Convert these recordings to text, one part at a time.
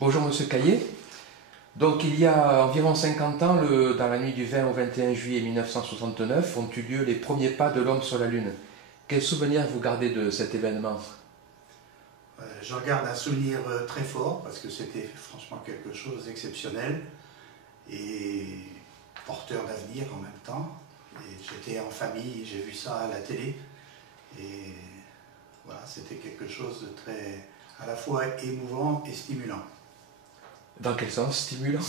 Bonjour Monsieur Caillé. Donc il y a environ 50 ans, dans la nuit du 20 au 21 juillet 1969, ont eu lieu les premiers pas de l'homme sur la Lune. Quel souvenir vous gardez de cet événement? J'en garde un souvenir très fort parce que c'était franchement quelque chose d'exceptionnel et porteur d'avenir en même temps. J'étais en famille, j'ai vu ça à la télé et voilà, c'était quelque chose de très à la fois émouvant et stimulant. Dans quel sens? Stimulant?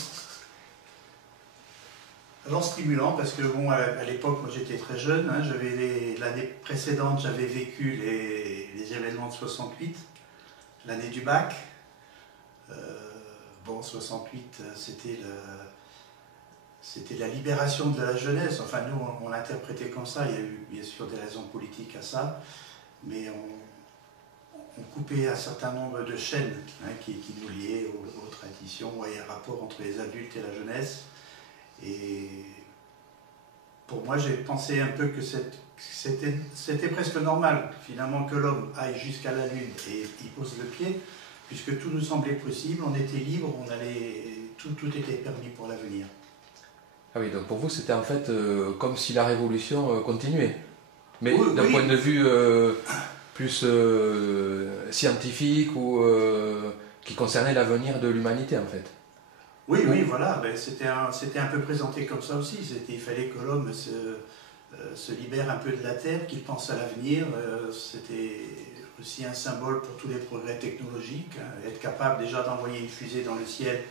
Alors stimulant parce que bon, à l'époque, moi j'étais très jeune, hein, l'année précédente j'avais vécu les événements de 68, l'année du bac. Bon, 68, c'était la libération de la jeunesse. Enfin, nous, on l'interprétait comme ça. Il y a eu bien sûr des raisons politiques à ça, mais on coupait un certain nombre de chaînes hein, qui nous liaient aux traditions, il y a un rapport entre les adultes et la jeunesse. Et pour moi, j'ai pensé un peu que c'était presque normal, finalement, que l'homme aille jusqu'à la Lune et y pose le pied, puisque tout nous semblait possible, on était libre, tout était permis pour l'avenir. Ah oui, donc pour vous c'était en fait comme si la révolution continuait. Mais oui, d'un oui. point de vue plus scientifique ou qui concernait l'avenir de l'humanité en fait. Oui, oui, voilà, ben, c'était un peu présenté comme ça aussi. Il fallait que l'homme se libère un peu de la Terre, qu'il pense à l'avenir. C'était aussi un symbole pour tous les progrès technologiques. Hein. Être capable déjà d'envoyer une fusée dans le ciel,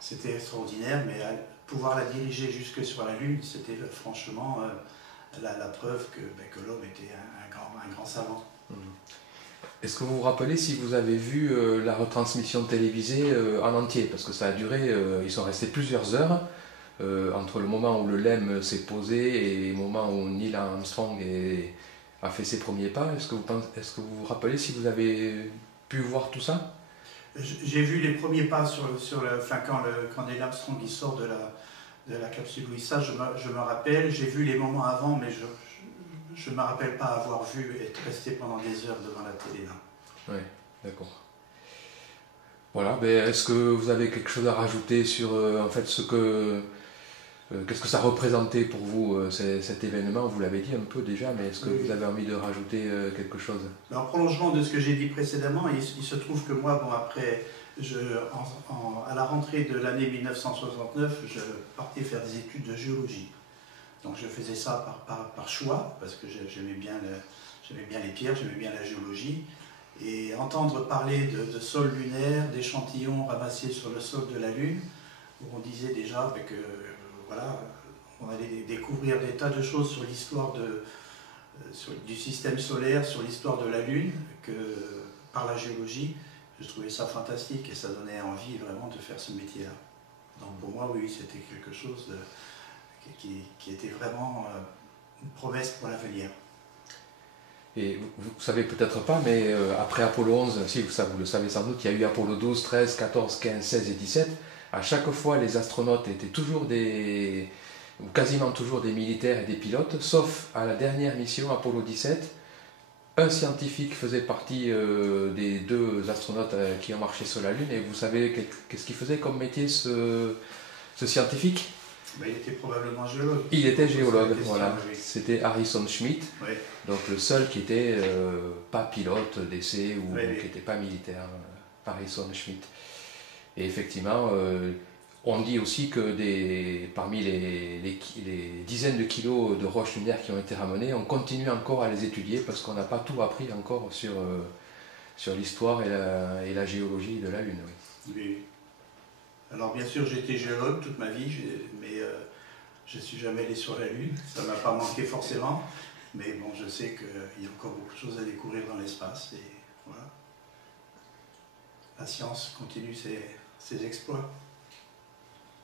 c'était extraordinaire, mais pouvoir la diriger jusque sur la Lune, c'était franchement la preuve que l'homme était un grand savant. Est-ce que vous vous rappelez si vous avez vu la retransmission télévisée en entier? Parce que ça a duré, ils sont restés plusieurs heures entre le moment où le LEM s'est posé et le moment où Neil Armstrong a fait ses premiers pas. Est-ce que vous vous rappelez si vous avez pu voir tout ça? J'ai vu les premiers pas quand Neil Armstrong il sort de la capsule, oui, ça je me rappelle. J'ai vu les moments avant, mais je ne me rappelle pas avoir vu être resté pendant des heures devant la télé. Oui, d'accord. Voilà, ben, est-ce que vous avez quelque chose à rajouter sur en fait qu'est-ce que ça représentait pour vous cet événement? Vous l'avez dit un peu déjà, mais est-ce que Oui. vous avez envie de rajouter quelque chose? En prolongement de ce que j'ai dit précédemment, il se trouve que moi, bon, après, à la rentrée de l'année 1969, je partais faire des études de géologie. Donc je faisais ça par choix, parce que j'aimais bien les pierres, j'aimais bien la géologie. Et entendre parler de sol lunaire, d'échantillons ramassés sur le sol de la Lune, où on disait déjà que voilà, on allait découvrir des tas de choses sur l'histoire du système solaire, sur l'histoire de la Lune, que par la géologie, je trouvais ça fantastique et ça donnait envie vraiment de faire ce métier-là. Donc pour moi, oui, c'était quelque chose qui était vraiment une promesse pour l'avenir. Et vous ne savez peut-être pas, mais après Apollo 11, si vous le savez sans doute, il y a eu Apollo 12, 13, 14, 15, 16 et 17. À chaque fois, les astronautes étaient toujours ou quasiment toujours des militaires et des pilotes, sauf à la dernière mission, Apollo 17. Un scientifique faisait partie des deux astronautes qui ont marché sur la Lune. Et vous savez qu'est-ce qu'il faisait comme métier, ce scientifique? Il était probablement géologue. Il était géologue, voilà. Oui. C'était Harrison Schmitt, Oui. donc le seul qui était pas pilote d'essai ou Oui. qui n'était pas militaire, Harrison Schmitt. Et effectivement, on dit aussi que parmi les dizaines de kilos de roches lunaires qui ont été ramenées, on continue encore à les étudier parce qu'on n'a pas tout appris encore sur l'histoire et la géologie de la Lune. Oui. Oui. Alors bien sûr, j'ai été géologue toute ma vie, mais je ne suis jamais allé sur la Lune. Ça ne m'a pas manqué forcément, mais bon, je sais qu'il y a encore beaucoup de choses à découvrir dans l'espace. Et voilà. La science continue ses exploits.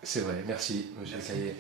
C'est vrai, merci, monsieur Caillé.